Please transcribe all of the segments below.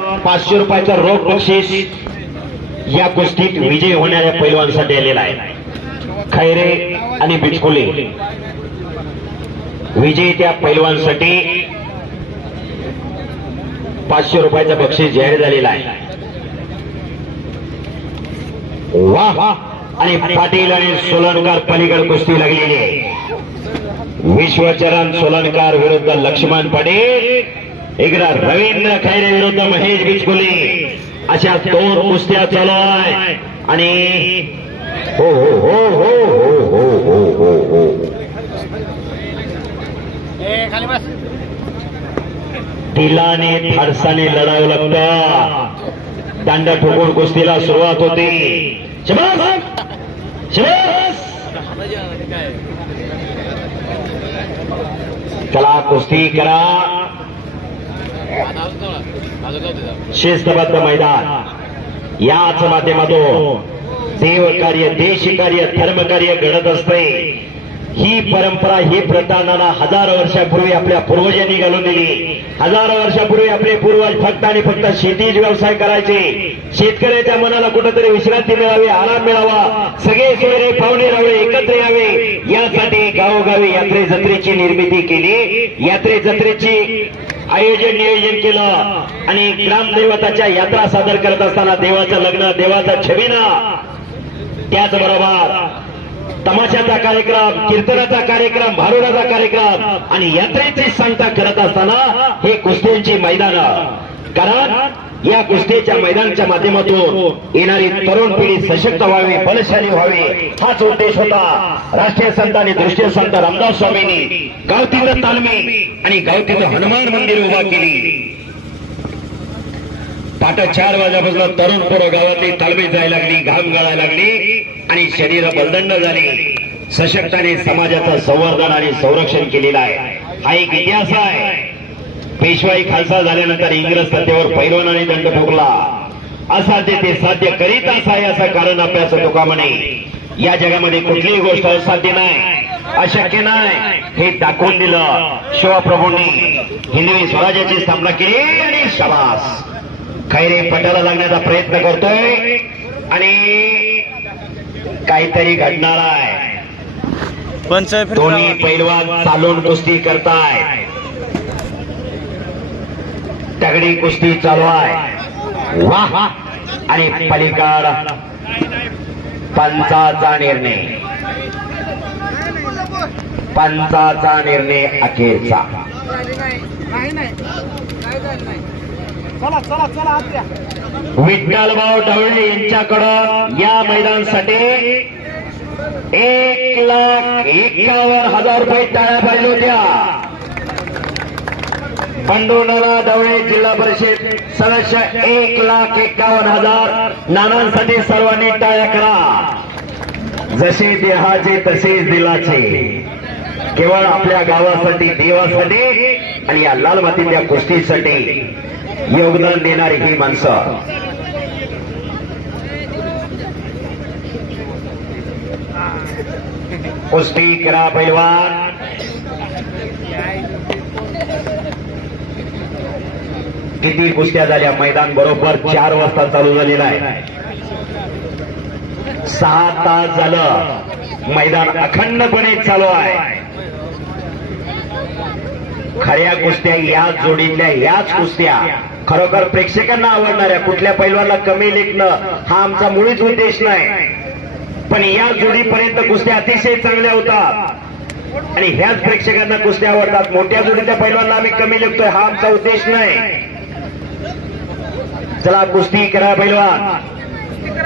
पाचशे रुपयाचं रोख बक्षीस या कुस्तीत विजय होणाऱ्या पैलवानसाठी आलेला आहे. खैरे आणि बिचकुले. विजय त्या पैलवानसाठी पाचशे रुपयाचं बक्षीस जाहीर झालेला आहे. वा आणि पाटील आणि सोलनकर पलीकड कुस्ती लागलेली आहे. विश्वचरण सोलनकर विरुद्ध लक्ष्मण पाटील. इकडं रवींद्र खैरे विरुद्ध महेश बिचकुले. अशा दोन कुस्त्या चालू आहे आणि हो हो हो हो हो हो हो हो हो. तिलाने फारसाने लढावं लागतं. दांडा ठोकून कुस्तीला सुरुवात होती. शबास! शबास! चला कुस्ती करा. शिस्तबद्ध मैदान. याच माध्यमातून देव कार्य देश कार्य धर्म कार्य घडत असते. ही परंपरा ही प्रतांना हजारो वर्षापूर्वी आपल्या पूर्वजांनी घालून दिली. हजारो वर्षापूर्वी आपले पूर्वज फक्त आणि फक्त शेतीच व्यवसाय करायचे. शेतकऱ्याच्या मनाला कुठेतरी विश्रांती मिळावी आराम मिळावा. सगळे सोयरे पाहुणे रावळे एकत्र यावे. यासाठी गावोगावी यात्रे जत्रेची निर्मिती केली. यात्रे जत्रेची आयोजन नियोजन केलं. आणि ग्रामदैवताच्या यात्रा सादर करत असताना देवाचं लग्न देवाचा छबिना. त्याचबरोबर तमाशाचा कार्यक्रम कीर्तनाचा कार्यक्रम भारुडाचा कार्यक्रम आणि यात्रेची सांगता करत असताना हे कुस्त्यांची मैदान. कारण या कुस्तीच्या मैदानाच्या माध्यमातून येणारी तरुण पिढी सशक्त व्हावी बलशाली व्हावी. हाच उद्देश होता. राष्ट्रीय संत आणि दृष्टीय संत रामदास स्वामींनी गावतीचं तालमी आणि गावतीचं हनुमान मंदिर उभा केली. पाट चार वाजल्यापासून तरुण पोरं गावातली तालमी जायला लागली घाम गळायला लागली आणि शरीर बलदंड झाली. सशक्ताने समाजाचं संवर्धन आणि संरक्षण केलेलं आहे. हा एक इतिहास आहे. पेशवाई खालसा झाल्यानंतर इंग्रज सत्तेवर पैलवानाने दंड ठोकला. असाध्य ते साध्य करीत आहे असं कारण अभ्यास तुका म्हणे या जगामध्ये कुठलीही गोष्ट असाध्य नाही. अशक्य नाही. हे दाखवून दिलं शिवप्रभूंनी. हिंदवी स्वराज्याची स्थापना केली आणि शबास. खैरे पटाला लागण्याचा प्रयत्न करतोय आणि काहीतरी घडणार आहे. दोन्ही पैलवान चालून कुस्ती करताय तगडी कुस्ती चालू आहे. वाह! आणि पलीकड पंचाचा निर्णय. पंचाचा निर्णय अखेरचा. नाही नाही विठ्ठलभाऊ ढवळे यांच्याकडं या मैदानासाठी एक लाख एकावन्न हजार रुपये टाळ्या पाहिजे होत्या. पंडोनाला दवळे जिल्हा परिषद सदस्य एक लाख एकावन्न हजार. नानांसाठी सर्वांनी टाळ्या करा. जसे देहाचे तसेच दिलाचे. केवळ आपल्या गावासाठी देवासाठी आणि या लाल मातीच्या कुस्तीसाठी योगदान देणारी ही माणसं. कुस्ती करा पैलवान. किती कुस्त्या झाल्या? मैदान बरोबर चार वाजता चालू झालेला आहे. सहा तास झालं. मैदान अखंडपणे चालू आहे. खऱ्या कुस्त्या याच जोडीतल्या याच कुस्त्या. खरोखर प्रेक्षकांना आवडणाऱ्या कुठल्या पैलवानला कमी लेखणं हा आमचा मुळीच उद्देश नाही. पण या जोडीपर्यंत कुस्त्या अतिशय चांगल्या होतात. आणि ह्याच प्रेक्षकांना कुस्त्या आवडतात. मोठ्या जोडीच्या पैलवानला आम्ही कमी लेखतोय हा आमचा उद्देश नाही. चला कुस्ती करा पैलवान.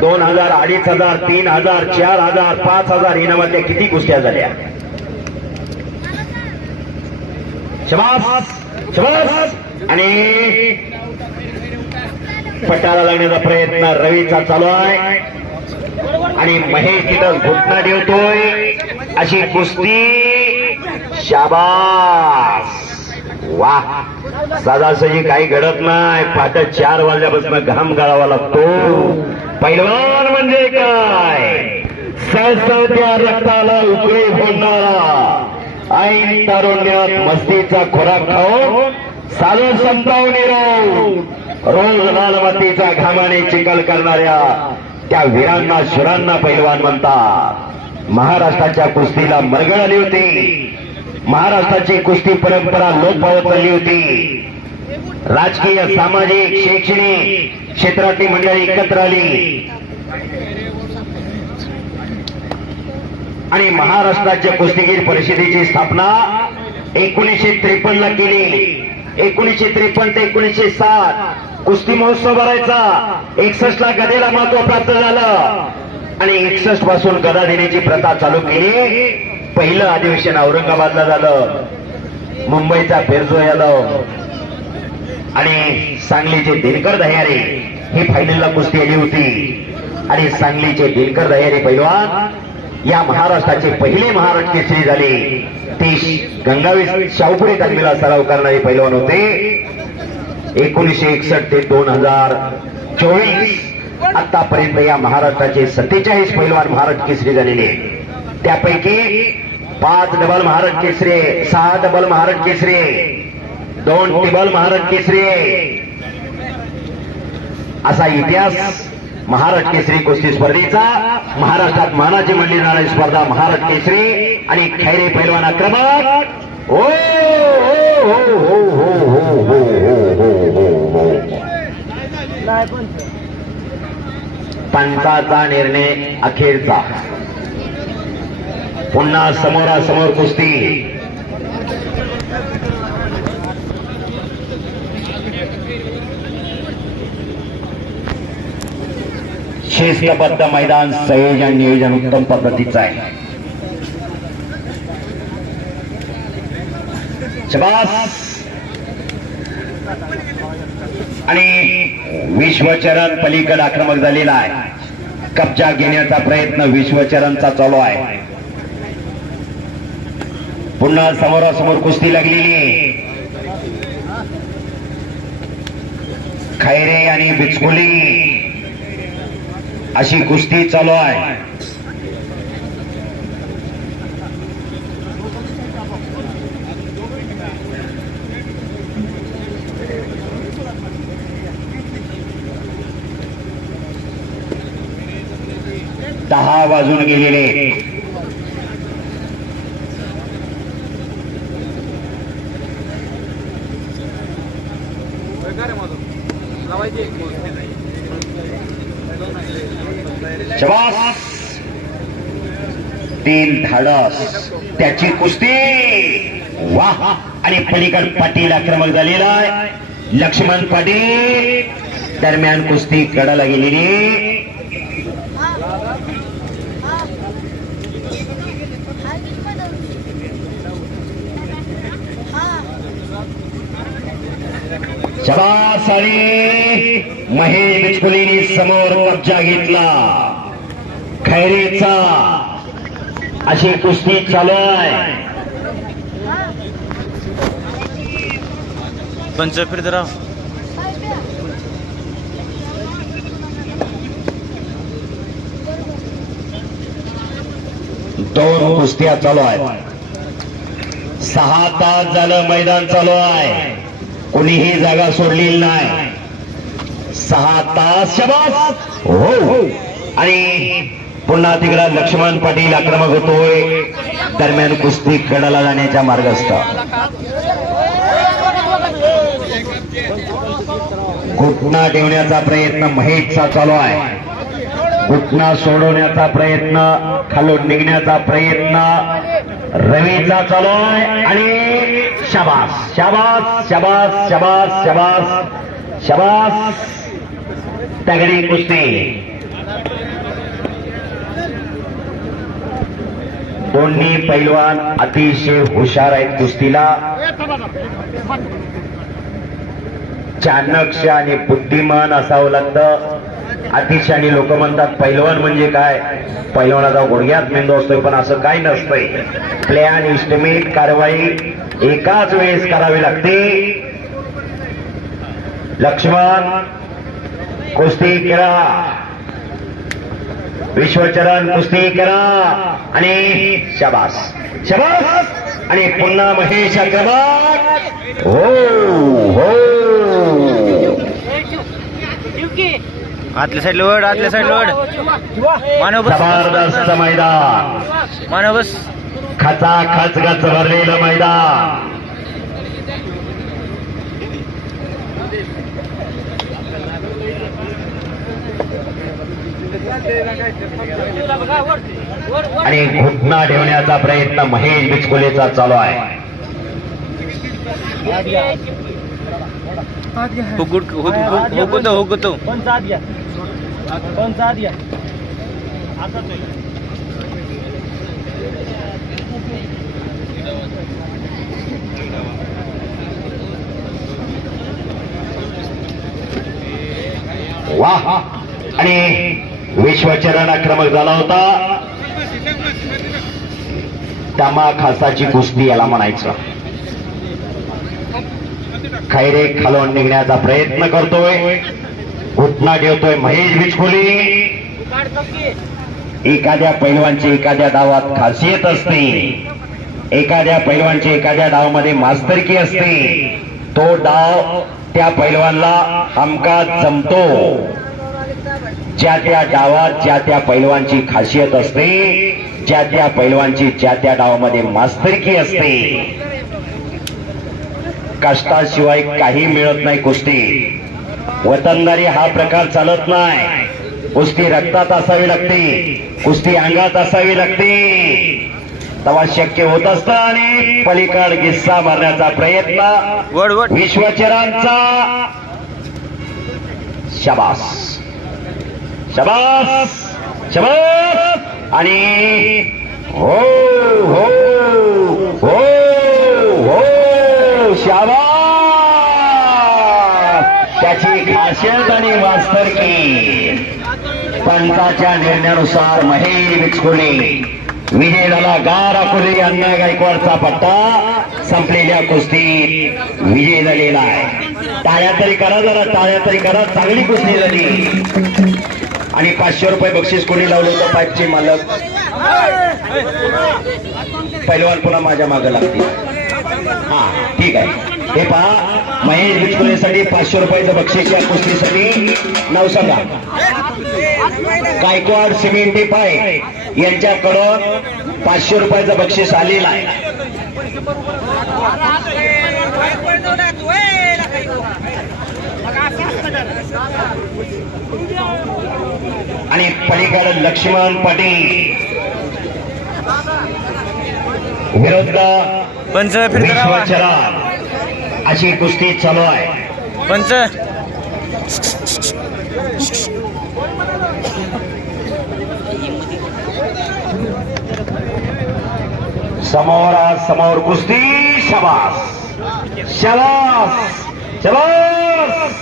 दोन हजार अडीच हजार तीन हजार चार हजार पाच हजार इनामातल्या किती कुस्त्या झाल्या? शबास शबास आणि पटाला लागण्याचा प्रयत्न रवीचा चालू आहे. आणि महेश तिथं घुटना ठेवतोय. अशी कुस्ती शाबास. वा सदासजी काही घडत नाही. पाठ चार वाजल्यापासून घाम गाळावा लागतो. पैलवान म्हणजे काय? सळसळत्या रक्ताला उकळी फोडणारा ऐन तारुण्यात मस्तीचा खोराक खाऊन साधू संतावणी राहून रोज लालमतीचा घामाने चिखल करणाऱ्या त्या वीरांना शुरांना पैलवान म्हणतात. महाराष्ट्राच्या कुस्तीला मरगळ आली होती. महाराष्ट्राची कुस्ती परंपरा लोप पावत चालली होती. राजकीय सामाजिक शैक्षणिक क्षेत्रातली मंडळी एकत्र आली. आणि महाराष्ट्राच्या कुस्तीगीर परिषदेची स्थापना एकोणीसशे त्रेपन्न ला केली. एकोणीसशे त्रेपन्न ते एकोणीसशे सात कुस्ती महोत्सव भरायचा. एकसष्ट ला गदेला महत्त्व प्राप्त झालं. आणि एकसष्टपासून गदा देण्याची प्रथा चालू केली. पहिलं अधिवेशन औरंगाबादला झालं. मुंबईचा फिरजो यादव. आणि सांगलीचे दिनकर दह्यारे ही फायनलला कुस्ती आली होती. आणि सांगलीचे दिनकर दह्यारे पैलवान या महाराष्ट्राचे पहिले महाराष्ट्र केसरी झाले. ते गंगावी शाहपुरी तालमीला सराव करणारे पैलवान होते. एकोणीशे एकसष्ट ते दोन हजार चोवीस आतापर्यंत या महाराष्ट्राचे सत्तेचाळीस पैलवान महाराष्ट्र केसरी झालेले त्यापैकी पाच डबल महाराष्ट्र केसरी सहा डबल महाराष्ट्र केसरी दोन टेबल महाराष्ट्र केसरी असा इतिहास महाराष्ट्र केसरी कुस्ती स्पर्धेचा महाराष्ट्रात मानाची म्हणली जाणारी स्पर्धा महाराष्ट्र केसरी आणि खैरे पैलवान आक्रमक हो हो हो हो हो हो हो हो हो पंचाचा निर्णय अखेरचा पुन्हा समोरासमोर कुस्ती. शिस्तबद्ध मैदान संयोजन नियोजन उत्तम पद्धतीचं आहे. शबास. आणि विश्वचरण पलीकडे आक्रमक झालेला आहे. कब्जा घेण्याचा प्रयत्न विश्वचरणचा चालू आहे. पुन्हा समोरासमोर कुस्ती लागलेली आहे. खैरे आणि बिचकुली. अशी कुस्ती चालू आहे. दहा वाजून गेलेले शबास तीन धाडस त्याची कुस्ती. वाह! आणि पलीकड पाटील आक्रमक झालेला आहे. लक्ष्मण पाटील दरम्यान कुस्ती कडाला गेलेली. शबास आणि महेश बिचकुलीने समोर कब्जा घेतला. खैरीचा. अशी कुस्ती चालू आहे. पंच फिरतराव दोन कुस्त्या चालू आहेत. सहा तास झालं मैदान चालू आहे. कोणीही जागा सोडलेली नाही. सहा तास शबास. हो. आणि पुन्हा तिकडं लक्ष्मण पाटील आक्रमक होतोय. दरम्यान कुस्ती कडाला जाण्याच्या मार्गस्थ. घुटना ठेवण्याचा प्रयत्न महेशचा चालू आहे. घुटना सोडवण्याचा प्रयत्न खालून निघण्याचा प्रयत्न. रवीचा चालू आहे आणि शबास शबास शबास शबास शबास शबास. तगडी कुस्ती. दोन्ही पैलवान अतिशय हुशार आहेत कुस्तीला. चाणक्ष आणि बुद्धिमान असावं लागतं. अतिशय आणि लोक म्हणतात पैलवान म्हणजे काय? पैलवानाचा गुडघ्यात मेंदू असतोय पण असं काही नसतंय. प्लॅन इस्टिमेट कारवाई एकाच वेळेस करावी लागते. लक्ष्मण कुस्ती करा विश्वचरण कुस्ती करा. आणि शबास. शबास. आणि पुन्हा महेश क्रमांक हो हो. आतल्या साईडला वड आतल्या साईडला वड मानव जबरदस्त मैदान. मानव बस. खचा खच गच भरलेलं मैदान. आणि घुटना ठेवण्याचा प्रयत्न महेश बिचकोलेचा चालू आहे. हुकुट हुकुतो हुकुतो वाह! आणि विश्वचरण आक्रमक झाला होता. त्यामा खासाची कुस्ती याला म्हणायचं. खैरे खालून निघण्याचा प्रयत्न करतोय. घुटना ठेवतोय महेश बिचकोली एखाद्या पैलवानची एखाद्या डावात खासियत असते. एखाद्या पैलवानची एखाद्या डावामध्ये मास्तरकी असते. तो डाव त्या पैलवानला हमका जमतो. ज्या त्या डावात ज्या त्या पैलवानची खासियत असते ज्या त्या पैलवानची ज्या त्या डावामध्ये मास्तरकी असते. कष्टाशिवाय काही मिळत नाही कुस्ती. वतनदारी हा प्रकार चालत नाही. कुस्ती रक्तात असावी लागते. कुस्ती अंगात असावी लागते. तेव्हा शक्य होत असतं आणि पलीकड गिस्सा मारण्याचा प्रयत्न विश्वचरांचा. शबास. शबास! शबास! आणि हो हो हो हो शाबास! त्याची खासियत आणि वास्तरकी पंताच्या निर्णयानुसार महेश विचकुले विजय झाला गार अकोले अण्णा गायकवाडचा पट्टा संपलेल्या कुस्तीत विजय झालेला आहे. टाळ्या तरी करा जरा टाळ्या तरी करा चांगली कुस्ती झाली. आणि पाचशे रुपये बक्षीस कोणी लावलं होतं? पाईपचे मालक. पैलवान पुन्हा माझ्या मागे लागतील. हा ठीक आहे. हे पहा महेश बिचकुलेसाठी पाचशे रुपयाचं बक्षीस या कुस्तीसाठी. नाव सांगा. गायकवाड सिमेंटी पाय यांच्याकडून पाचशे रुपयाचं बक्षीस आलेलं आहे. आणि पलीकडे लक्ष्मण पाटील. विरुद्ध अशी कुस्ती चालू आहे. पंच. समोर समोर कुस्ती. शबास. शबास. शबास.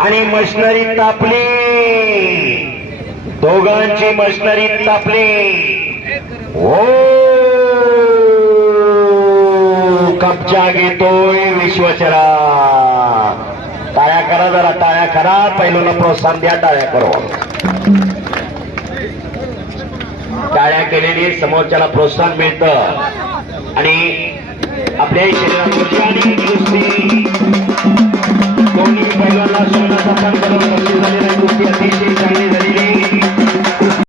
आणि मशनरी तापली. दोघांची मशनरी तापली. ओ कब्जा घेतोय विश्वचरा. टाळ्या करा जरा टाळ्या करा. पहिलं प्रोत्साहन द्या टाळ्या करो. टाळ्या केलेली समोरच्याला प्रोत्साहन मिळतं. आणि आपल्या शरीरात ऊर्जा आणि कुस्ती दोन्ही पैलवानांना सोन्याचा सण करून बक्षीस झालेला अतिशय चांगली झालेली